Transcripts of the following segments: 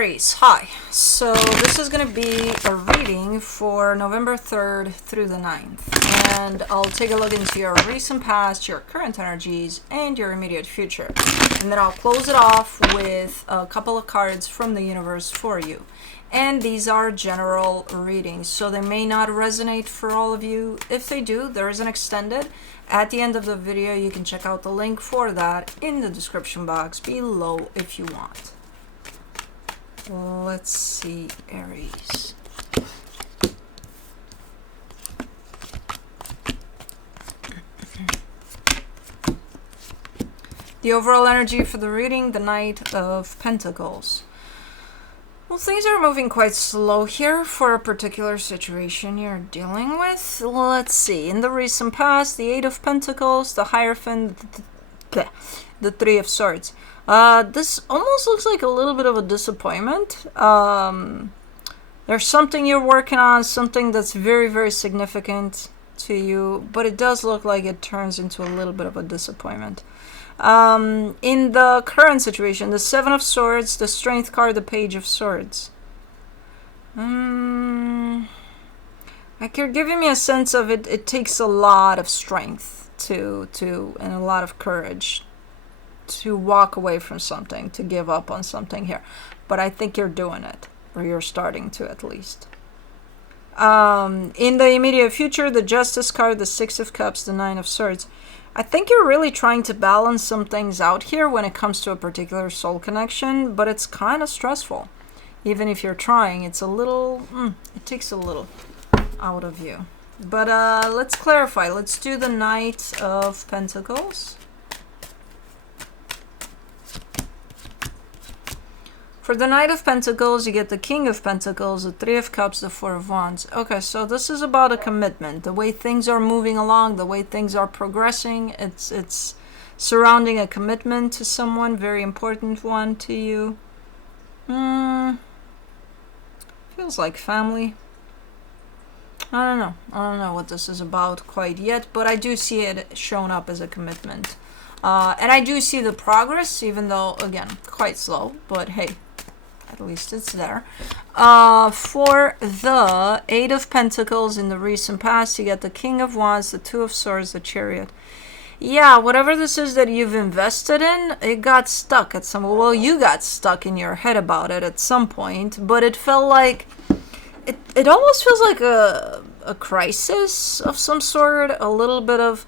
Aries, hi. So this is going to be a reading for November 3rd through the 9th. And I'll take a look into your recent past, your current energies, and your immediate future. And then I'll close it off with a couple of cards from the universe for you. And these are general readings, so they may not resonate for all of you. If they do, there is an extended. At the end of the video, you can check out the link for that in the description box below if you want. Let's see, Aries. The overall energy for the reading, the Knight of Pentacles. Well, things are moving quite slow here for a particular situation you're dealing with. Let's see. In the recent past, the Eight of Pentacles, the Hierophant, the Three of Swords. This almost looks like a little bit of a disappointment. There's something you're working on, something that's very, very significant to you, but it does look like it turns into a little bit of a disappointment. In the current situation, the Seven of Swords, the Strength card, the Page of Swords. Like you're giving me a sense of it takes a lot of strength and a lot of courage to walk away from something, to give up on something here. But I think you're doing it, or you're starting to at least. In the immediate future, the Justice card, the Six of Cups, the Nine of Swords. I think you're really trying to balance some things out here when it comes to a particular soul connection, but it's kind of stressful. Even if you're trying, it's a little, it takes a little out of you. But let's clarify. Let's do the Knight of Pentacles. For the Knight of Pentacles, you get the King of Pentacles, the Three of Cups, the Four of Wands. Okay, so this is about a commitment. The way things are moving along, the way things are progressing, it's surrounding a commitment to someone, very important one to you. Feels like family. I don't know what this is about quite yet, but I do see it shown up as a commitment. And I do see the progress, even though, again, quite slow, but hey, at least it's there. For the Eight of Pentacles in the recent past, you get the King of Wands, the Two of Swords, the Chariot. Yeah, whatever this is that you've invested in, it got stuck at some... Well, you got stuck in your head about it at some point, but it felt like... It almost feels like a crisis of some sort, a little bit of...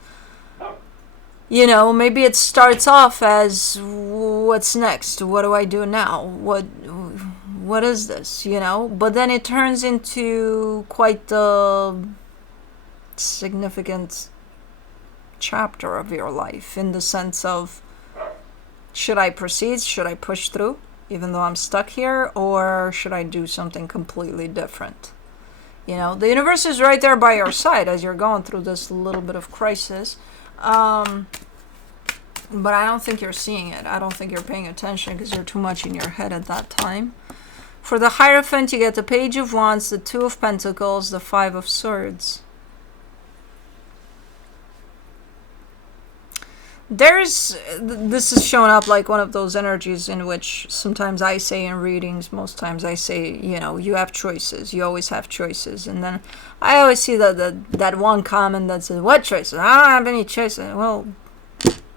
You know, maybe it starts off as, what's next? What do I do now? What is this? You know, but then it turns into quite the significant chapter of your life in the sense of, should I proceed? Should I push through, even though I'm stuck here? Or should I do something completely different? You know, the universe is right there by your side as you're going through this little bit of crisis. But I don't think you're seeing it. I don't think you're paying attention because you're too much in your head at that time. For the Hierophant, you get the Page of Wands, the Two of Pentacles, the Five of Swords. This is showing up like one of those energies in which sometimes I say in readings, most times I say, you know, you have choices. You always have choices. And then I always see that one comment that says, what choices? I don't have any choices. Well,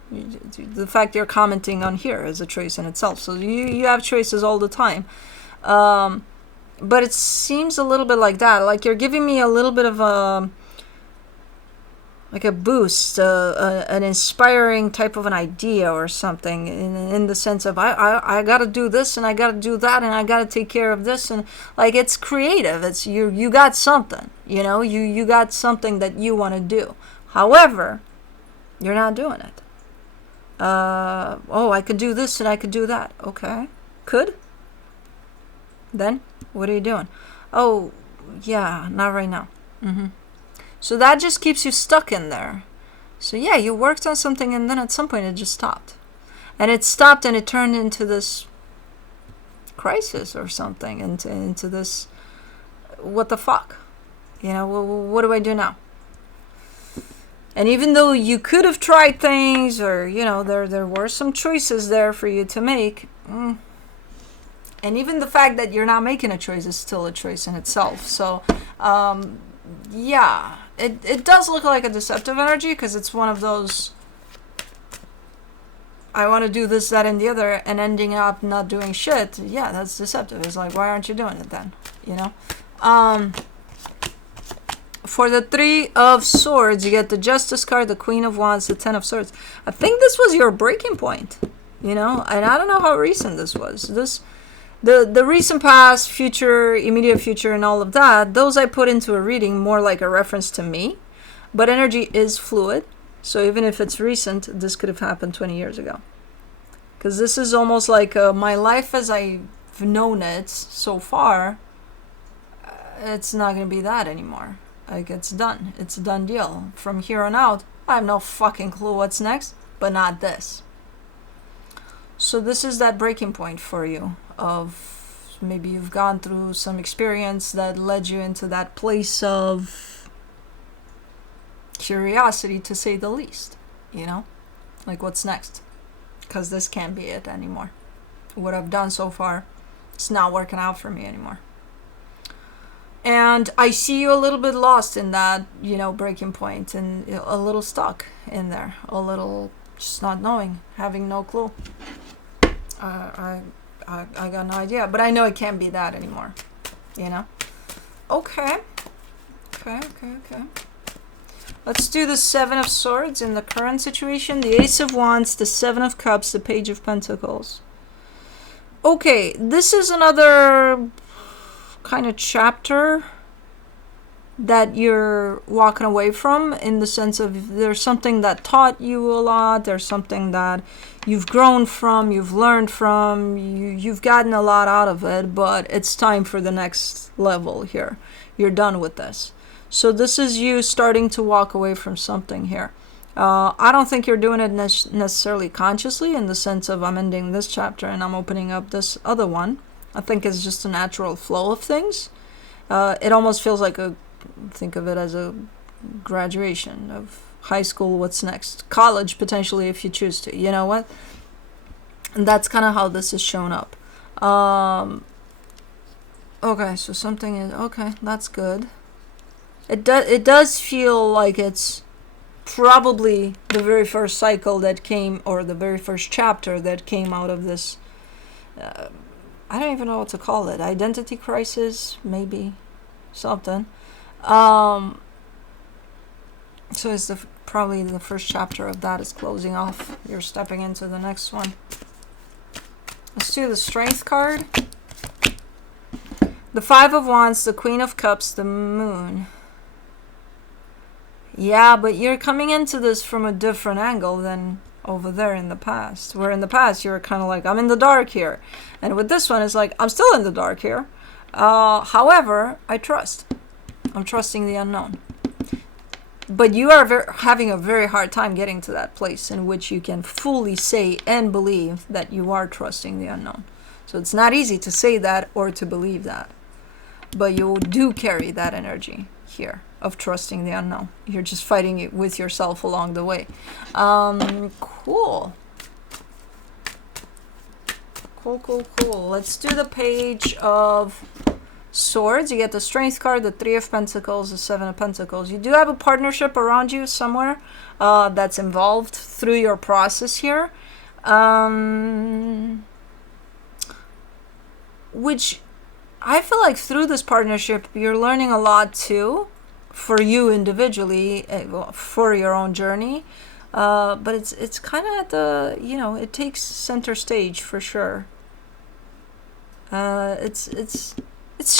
the fact you're commenting on here is a choice in itself. So you have choices all the time. But it seems a little bit like that. Like you're giving me a little bit of a boost, an inspiring type of an idea or something in the sense of I gotta do this and I gotta do that and I gotta take care of this, and like it's creative. It's you got something, you know, you got something that you want to do. However, you're not doing it. Oh, I could do this and I could do that. Okay, could. Then what are you doing? Oh, yeah, not right now. So that just keeps you stuck in there. So yeah, you worked on something and then at some point it just stopped. And it stopped and it turned into this crisis or something, into this, what the fuck? You know, what do I do now? And even though you could have tried things, or, you know, there were some choices there for you to make, And even the fact that you're not making a choice is still a choice in itself. So, yeah, it does look like a deceptive energy, because it's one of those, I want to do this, that, and the other, and ending up not doing shit. Yeah, that's deceptive. It's like, why aren't you doing it then? You know? For the Three of Swords, you get the Justice card, the Queen of Wands, the Ten of Swords. I think this was your breaking point, you know? And I don't know how recent this was. The recent past, future, immediate future, and all of that, those I put into a reading more like a reference to me. But energy is fluid. So even if it's recent, this could have happened 20 years ago. Because this is almost like my life as I've known it so far, it's not going to be that anymore. Like, it's done. It's a done deal. From here on out, I have no fucking clue what's next, but not this. So this is that breaking point for you of maybe you've gone through some experience that led you into that place of curiosity, to say the least, you know? Like, what's next? Because this can't be it anymore. What I've done so far, it's not working out for me anymore. And I see you a little bit lost in that, you know, breaking point, and a little stuck in there, a little just not knowing, having no clue. I got no idea, but I know it can't be that anymore, you know? Okay. Let's do the Seven of Swords in the current situation, the Ace of Wands, the Seven of Cups, the Page of Pentacles. Okay, this is another kind of chapter that you're walking away from, in the sense of there's something that taught you a lot, there's something that you've grown from, you've learned from, you've gotten a lot out of it, but it's time for the next level here. You're done with this. So this is you starting to walk away from something here. I don't think you're doing it necessarily consciously, in the sense of I'm ending this chapter and I'm opening up this other one. I think it's just a natural flow of things. It almost feels like think of it as a graduation of high school. What's next? College, potentially, if you choose to. You know what? And that's kind of how this is shown up. Okay, so something is... Okay, that's good. It does feel like it's probably the very first cycle that came, or the very first chapter that came out of this... I don't even know what to call it. Identity crisis, maybe something. So it's probably the first chapter of that is closing off. You're stepping into the next one. Let's do the Strength card. The Five of Wands, the Queen of Cups, the Moon. Yeah, but you're coming into this from a different angle than over there in the past. Where in the past you were kind of like, I'm in the dark here. And with this one, it's like, I'm still in the dark here. However, I trust. I'm trusting the unknown. But you are having a very hard time getting to that place in which you can fully say and believe that you are trusting the unknown. So it's not easy to say that or to believe that. But you do carry that energy here of trusting the unknown. You're just fighting it with yourself along the way. Cool. Cool. Let's do the Page of Swords. You get the Strength card, the Three of Pentacles, the Seven of Pentacles. You do have a partnership around you somewhere that's involved through your process here. Which I feel like through this partnership, you're learning a lot too, for you individually, for your own journey. But it's kind of at the, you know, it takes center stage for sure. It's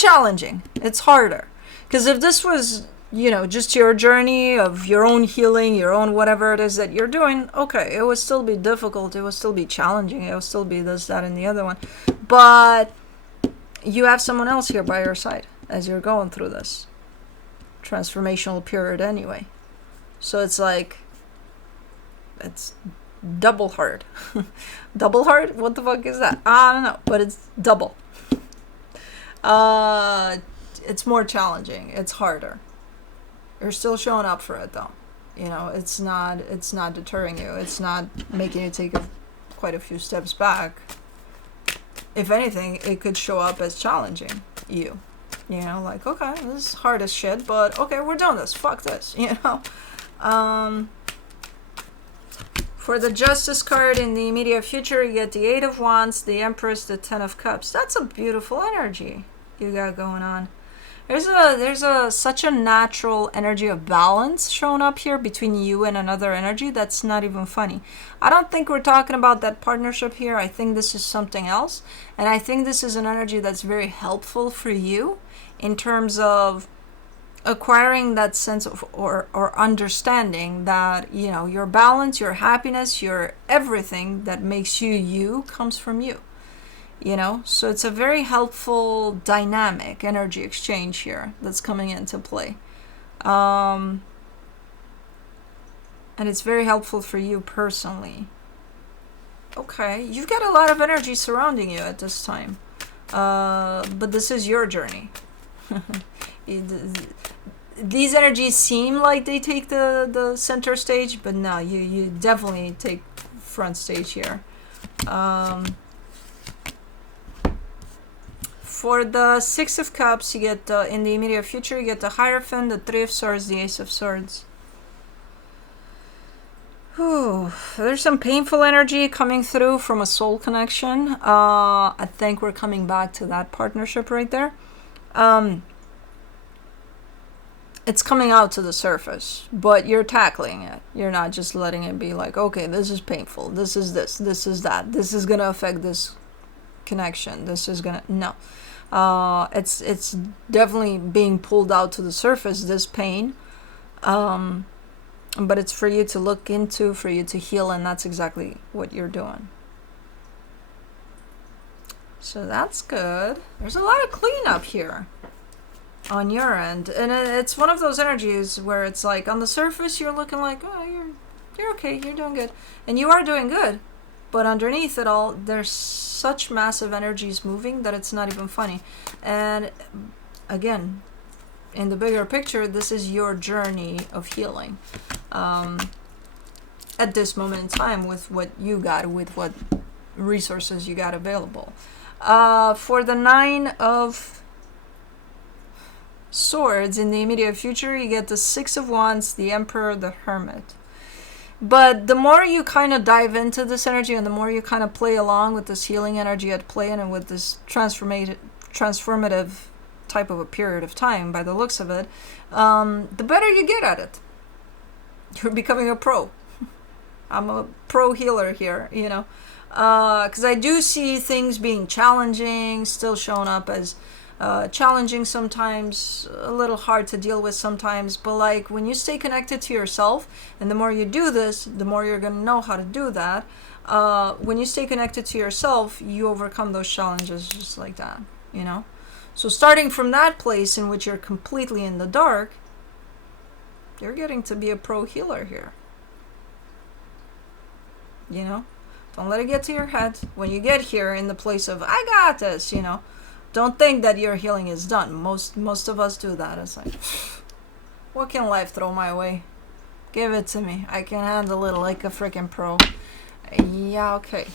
challenging. It's harder. Because if this was, you know, just your journey of your own healing, your own whatever it is that you're doing, okay, it would still be difficult. It would still be challenging. It would still be this, that, and the other one. But you have someone else here by your side as you're going through this transformational period anyway. So it's like, it's double hard. Double hard? What the fuck is that? I don't know, but it's double. It's more challenging. It's harder. You're still showing up for it though. You know, it's not deterring you. It's not making you take quite a few steps back. if anything, it could show up as challenging you. You know, like, okay, this is hard as shit, but okay, we're doing this. Fuck this, you know? For the Justice card in the immediate future, you get the Eight of Wands, the Empress, the Ten of Cups. That's a beautiful energy you got going on. There's such a natural energy of balance shown up here between you and another energy that's not even funny. I don't think we're talking about that partnership here. I think this is something else. And I think this is an energy that's very helpful for you in terms of acquiring that sense of or understanding that, you know, your balance, your happiness, your everything that makes you you comes from you. You know, so it's a very helpful dynamic energy exchange here that's coming into play. And it's very helpful for you personally. Okay, you've got a lot of energy surrounding you at this time. But this is your journey. These energies seem like they take the center stage, but no, you definitely take front stage here. For the Six of Cups, you get in the immediate future, you get the Hierophant, the Three of Swords, the Ace of Swords. Whew. There's some painful energy coming through from a soul connection. I think we're coming back to that partnership right there. It's coming out to the surface, but you're tackling it. You're not just letting it be like, okay, this is painful. This is this is that. This is going to affect this connection. This is going to... No. It's definitely being pulled out to the surface, this pain. But it's for you to look into, for you to heal, and that's exactly what you're doing. So that's good. There's a lot of cleanup here on your end. And it's one of those energies where it's like, on the surface, you're looking like, oh, you're okay, you're doing good. And you are doing good. But underneath it all, there's such massive energies moving that it's not even funny. And again, in the bigger picture, this is your journey of healing. At this moment in time, with what you got, with what resources you got available. For the Nine of Swords in the immediate future, you get the Six of Wands, the Emperor, the Hermit. But the more you kind of dive into this energy and the more you kind of play along with this healing energy at play and with this transformative type of a period of time, by the looks of it, the better you get at it. You're becoming a pro. I'm a pro healer here, you know. Because I do see things being challenging, still showing up as challenging sometimes, a little hard to deal with sometimes, but like when you stay connected to yourself, and the more you do this, the more you're going to know how to do that. When you stay connected to yourself, you overcome those challenges just like that, you know. So starting from that place in which you're completely in the dark, you're getting to be a pro healer here, you know. Don't let it get to your head. When you get here in the place of, I got this, you know, don't think that your healing is done. Most of us do that. It's like, what can life throw my way? Give it to me. I can handle it like a freaking pro. Yeah, okay.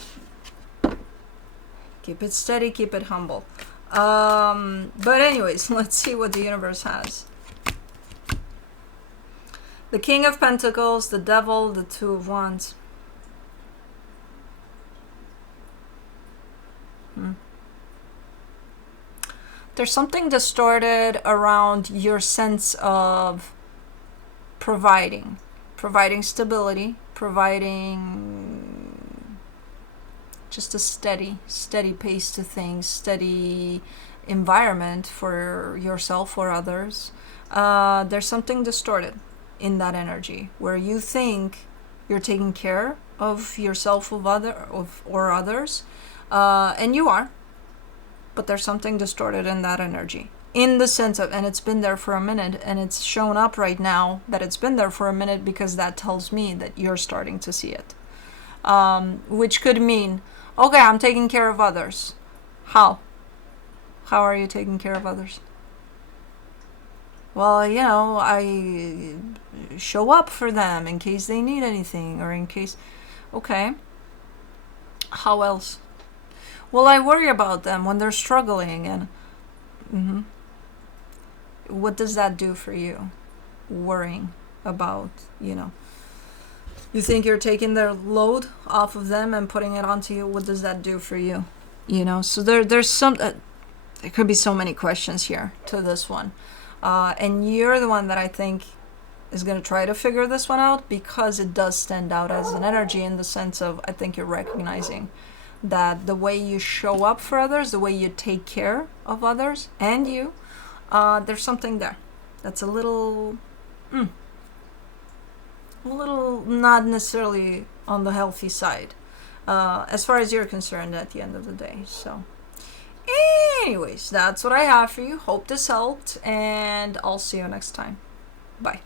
Keep it steady, keep it humble. But anyways, let's see what the universe has. The King of Pentacles, the Devil, the Two of Wands. There's something distorted around your sense of providing stability, providing just a steady pace to things, steady environment for yourself or others. There's something distorted in that energy where you think you're taking care of yourself or others, and you are. But there's something distorted in that energy, in the sense of, and it's been there for a minute, and it's shown up right now that it's been there for a minute, because that tells me that you're starting to see it. Which could mean, okay, I'm taking care of others. How are you taking care of others? Well, you know, I show up for them in case they need anything, or in case, okay. How else? Well, I worry about them when they're struggling, and what does that do for you? Worrying about, you think you're taking their load off of them and putting it onto you. What does that do for you? So there's some, there could be so many questions here to this one. And you're the one that I think is going to try to figure this one out, because it does stand out as an energy, in the sense of, I think you're recognizing that the way you show up for others, the way you take care of others and you, there's something there that's a little not necessarily on the healthy side, as far as you're concerned at the end of the day. So anyways, that's what I have for you. Hope this helped, and I'll see you next time. Bye.